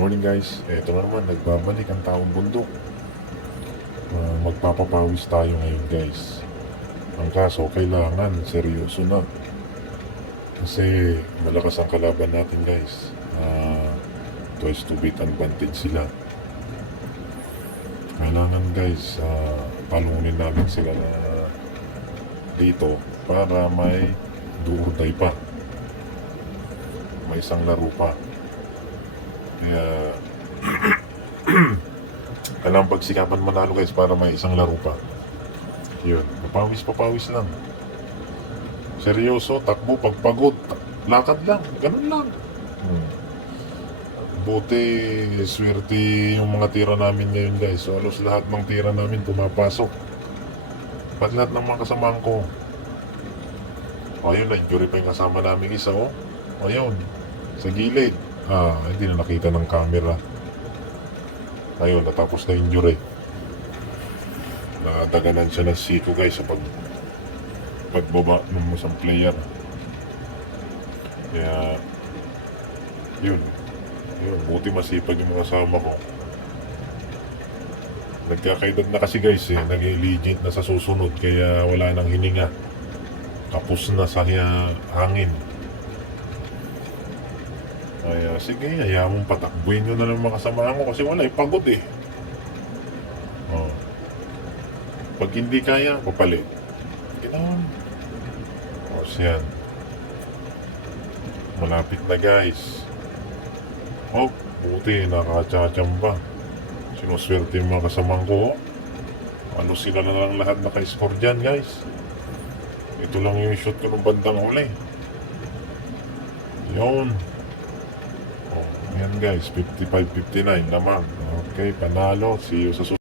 Morning guys, eto na naman, nagbabalik ang taong bundok. Magpapapawis tayo ngayon guys. Ang kaso, kailangan seryoso na. Kasi malakas ang kalaban natin guys. Twice to beat advantage sila. Kailangan guys, palunin namin sila na dito para may duurday pa. May isang laro pa. Kaya kailangan pagsikapan manalo guys para may isang laro pa. Yun, papawis lang. Seryoso, takbo, pagpagod, lakad lang, ganun lang. Buti, swerte yung mga tira namin ngayon guys. So, halos lahat ng tira namin pumapasok. Ba't lahat ng mga kasamahan ko? Ayun, na-injury pa yung kasama namin isa, oh. Ayun, sa gilid. Hindi na nakita ng camera. Ayun, natapos na injury. Nakadaganan siya ng siko guys sa pagbaba ng isang player. Kaya, yun, buti masipag yung mga kasama ko. Nagkakaedad na kasi guys naging legit na sa susunod, kaya wala nang hininga. Kapos na sa hangin. Kaya sige, hayaan mong patakbuhin nyo na ng mga kasama ko kasi wala, pagod eh. Pag hindi kaya, papalit. Ganoon. Yan. Malapit na guys. Buti, nakachachamba. Sinuswerte yung mga kasama ko. Ano sila na lang lahat naka-score dyan guys. Ito lang yung shoot ko ng bandang huli. Yun. Yan guys, 55-59 naman. Okay, panalo. See you sa susunod.